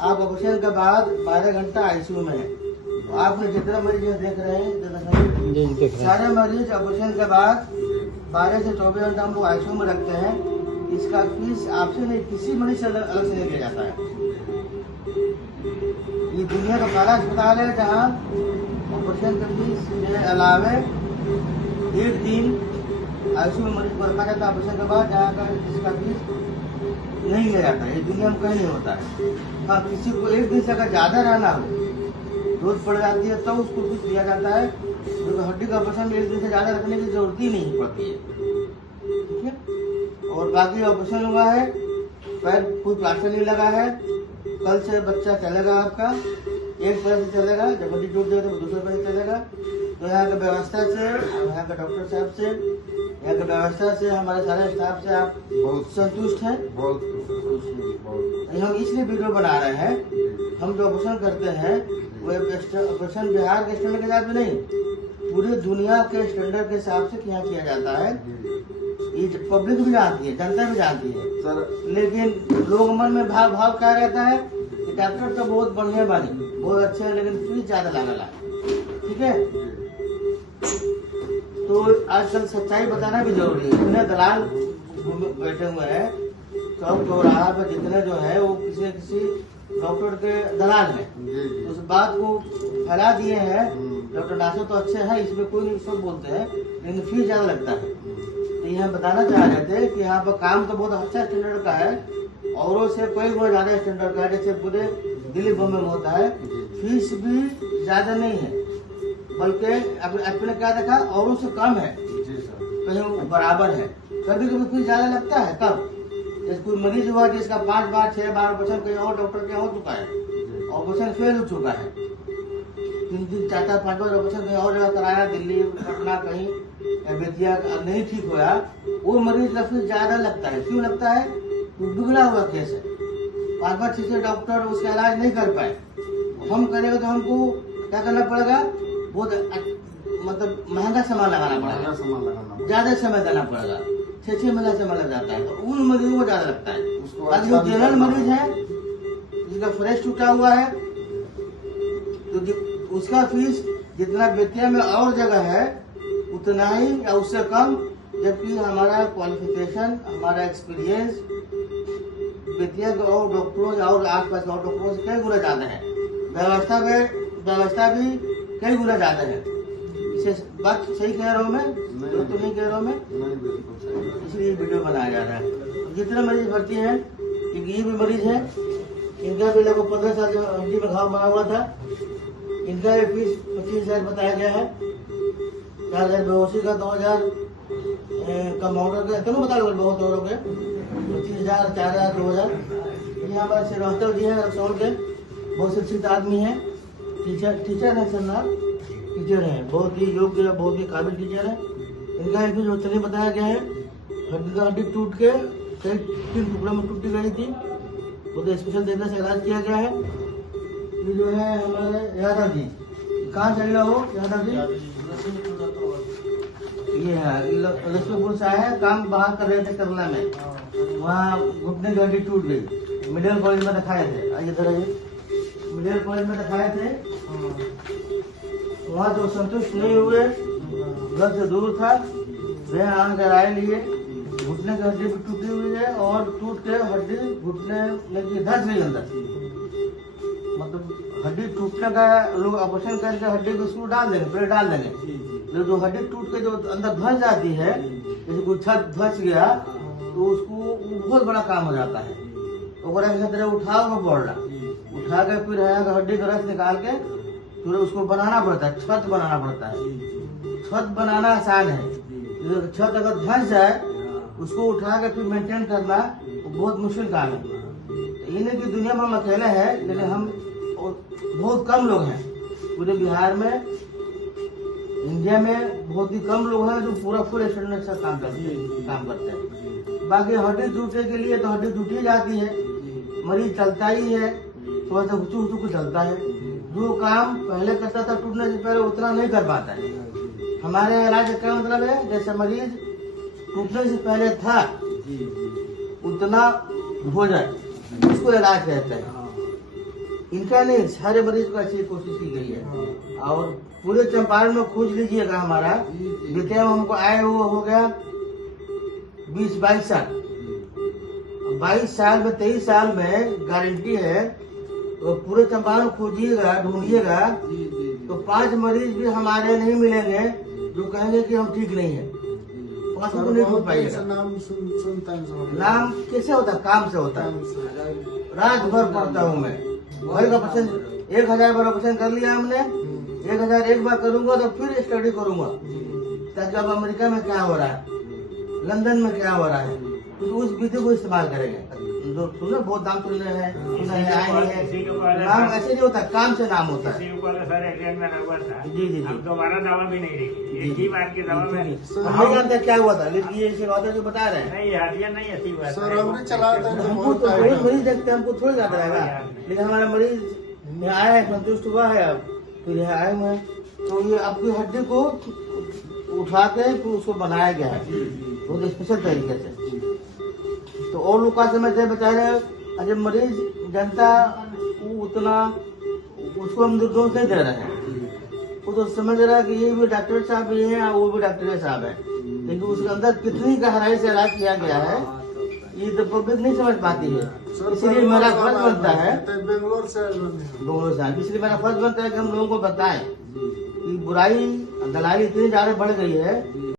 आप ऑपरेशन के बाद 12 घंटा आईसीयू में है। तो आपने जितना मरीज देख रहे हैं सारे मरीज ऑपरेशन के बाद 12 से 24 घंटा हमको आईसीयू में रखते हैं। इसका फीस आपसे नहीं, किसी मरीज से अलग से नहीं लिया जाता है। ये दुनिया का पहला अस्पताल है जहाँ ऑपरेशन के फीस के अलावे एक दिन आईसीयू में मरीज को रखा जाता है ऑपरेशन के बाद, जहाँ का इसका फीस नहीं लिया जाता है। ये दुनिया में कहीं नहीं होता है। हाँ, किसी को एक दिन से अगर ज्यादा रहना हो, जरूरत पड़ जाती है तो उसको कुछ दिया जाता है, क्योंकि हड्डी का ऑपरेशन में एक दिन से ज्यादा रखने की जरूरत ही नहीं पड़ती है। ठीक है। और बाकी ऑपरेशन हुआ है, पैर कोई प्लास्टर नहीं लगा है। कल से बच्चा चलेगा आपका, एक पैर से चलेगा, जब हड्डी टूट जाएगी तो दूसरे पैर से चलेगा। तो यहाँ की व्यवस्था से, यहाँ के डॉक्टर साहब से, यहाँ की व्यवस्था से, हमारे सारे स्टाफ से आप बहुत संतुष्ट हैं? बहुत। हम इसलिए वीडियो बना रहे हैं। हम जो ऑपरेशन करते हैं वो ऑपरेशन बिहार के स्टैंडर्ड के हिसाब से नहीं, पूरी दुनिया के स्टैंडर्ड के हिसाब से यहाँ किया जाता है। ये पब्लिक भी जानती है, जनता भी जानती है सर। लेकिन लोग मन में भाव क्या रहता है कि डॉक्टर तो बहुत बढ़िया बानी, बहुत अच्छे हैं, लेकिन फीस ज्यादा लागला। ठीक है। तो आजकल सच्चाई बताना भी जरूरी है। इतने दलाल बैठे हुए हैं चौक चौराहा पर, जितने जो है वो किसी न किसी डॉक्टर के दलाल हैं। उस बात को फैला दिए हैं। डॉक्टर नासर तो अच्छे हैं, इसमें कोई नहीं, सब बोलते हैं, लेकिन फीस ज्यादा लगता है। तो यहाँ बताना चाह रहे थे कि यहाँ पर काम तो बहुत अच्छा स्टैंडर्ड का है, औरों से कई गुना ज्यादा स्टैंडर्ड का है, जैसे पूरे दिल्ली बॉम्बे में होता है। फीस भी ज्यादा नहीं है, बल्कि अपने क्या देखा, औरों से कम है, कहीं बराबर है। कभी कभी फीस ज्यादा लगता है। कब जैसे कोई मरीज हुआ जिसका 5 बार 6 बार ऑपरेशन कहीं और डॉक्टर के हो चुका है, ऑपरेशन फेल हो चुका है, 3 4 5 बार ऑपरेशन कहीं और जगह कराया, दिल्ली पटना कहीं बेतिया, नहीं ठीक हुआ, वो मरीज का फीस ज्यादा लगता है। क्यों लगता है? बिगड़ा हुआ केस है, 5 बार 6 डॉक्टर उसका इलाज नहीं कर पाए। हम करेंगे तो हमको क्या करना पड़ेगा, बहुत मतलब महंगा सामान लगाना पड़ेगा, ज्यादा समय देना पड़ेगा, 6 महीना समय लग जाता है। तो उन मरीजों को ज्यादा लगता है। बाकी जो जनरल मरीज है जिसका फ्रेश टूटा हुआ है, तो उसका फीस जितना बेतिया में और जगह है उतना ही या उससे कम, जबकि हमारा क्वालिफिकेशन, हमारा एक्सपीरियंस बेतिया के और डॉक्टरों और आसपास के और डॉक्टरों से कई गुना ज्यादा है। व्यवस्था भी कई गुना ज्यादा है। इसे बात सही कह रहा हूँ मैं, तो नहीं कह रहा हूँ मैं, इसलिए वीडियो बनाया जा रहा है। जितने मरीज भर्ती हैं, ये भी मरीज है, इनका भी लगभग 15 साल जो हड्डी में घाव बना हुआ था, इनका भी फीस 25,000 बताया गया है। 4,000 बेहोशी का, 2,000 कंपाउंडर का, दोनों बता लो बहुत और हो गए, 25,000 4,000 2,000। यहाँ हमारे श्रीवास्तव जी हैं रक्सौल के, बहुत शिक्षित आदमी है, टीचर है सर ना, टीचर है, बहुत ही योग्य, बहुत ही काबिल टीचर है। इनका एक जो चलिए बताया गया है, हड्डी टूट के कई 3 टुकड़ों में टूटी गई थी, वो तो स्पेशल तरीके से इलाज किया गया है। ये जो है हमारे यादव जी, कहाँ से आएगा वो यादव जी? ये है लक्ष्मीपुर से आया है, काम बाहर कर रहे थे करला में, वहाँ घुटने की हड्डी टूट गई। मेडिकल कॉलेज में दिखाए थे, आइए इधर आइए, मेडिकल कॉलेज में दिखाए थे, वहाँ तो संतुष्ट नहीं हुए, घर से दूर था, वे आकर राय लिए, घुटने की हड्डी भी टूटी हुई है और टूट के हड्डी घुटने लगी धस गई अंदर। मतलब हड्डी टूटने का लोग ऑपरेशन करके हड्डी को स्क्रू डाल देंगे, प्लेट डाल देंगे, जो हड्डी टूट के जो अंदर धस जाती है, जैसे कोई छत धस गया तो उसको बहुत बड़ा काम हो जाता है। तो उठाओ वो बोल रहा, उठा के फिर हड्डी का रस निकाल के फिर उसको बनाना पड़ता है, छत बनाना पड़ता है। छत बनाना आसान है, छत अगर धंस जाए उसको उठा के फिर मेंटेन करना तो बहुत मुश्किल काम है। इन्हें की दुनिया में हम अकेले हैं, लेकिन हम बहुत कम लोग हैं पूरे बिहार में, इंडिया में बहुत ही कम लोग हैं जो पूरा फुल स्टैंडर्ड से काम करते हैं। बाकी हड्डी टूटने के लिए तो हड्डी टूटी जाती है, मरीज चलता ही है, थोड़ा सा हुचू चलता है। जो काम पहले करता था टूटने से पहले उतना नहीं कर पाता है। हमारे इलाज का मतलब है, जैसे मरीज टूटने से पहले था उतना हो जाए, उसको इलाज कहते हैं। इनका नहीं, सारे मरीज को अच्छी कोशिश की गई है। और पूरे चंपारण में खोज लीजिएगा हमारा बीते हमको आए हुए हो गया 20-22 साल। 22 साल में 23 साल में गारंटी है तो पूरे चंपारण खोजिएगा ढूंढिएगा तो 5 मरीज भी हमारे नहीं मिलेंगे जो कहेंगे कि हम ठीक नहीं है। 5 को नहीं ढूंढ पाइएगा। नाम कैसे होता है? काम से होता है। रात भर पढ़ता हूँ मैं, भाई का पसंद 1000 बार पसंद कर लिया हमने, 1001 बार करूंगा तो फिर स्टडी करूंगा ताकि अब अमेरिका में क्या हो रहा है, लंदन में क्या हो रहा है, तो उस विधि को इस्तेमाल करेंगे। सुनो बहुत नाम सुने हैं, आए हैं। नाम ऐसे नहीं होता, काम से नाम होता है। जी जी जी, दोबारा दवा भी नहीं रही, एक ही बार की दवा में नहीं जानते क्या हुआ था, लेकिन ये जो बता रहे हैं नहीं हटिया नहीं ऐसी बात सर हमने चलाया था हमको तो मरीज देखते हमको थोड़ी याद रहेगा, लेकिन हमारा मरीज यहाँ आया है, संतुष्ट हुआ है। अब तो यहाँ आए हुए हैं तो ये आपकी हड्डी को उठा के फिर उसको बनाया गया है बहुत स्पेशल तरीके से। तो और लोग का समझते हैं बेचारे, अजय मरीज जनता उतना उसको हम दोष नहीं दे रहे हैं, वो तो समझ रहा है कि ये भी डॉक्टर साहब ही हैं और वो भी डॉक्टर साहब है, लेकिन उसके अंदर कितनी गहराई से इलाज किया गया है ये तो पब्लिक नहीं समझ पाती है। इसलिए मेरा फर्ज बनता है, बेंगलोर से इसलिए मेरा फर्ज बनता है कि हम लोगों को बताएं कि बुराई दलाली इतनी ज्यादा बढ़ गई है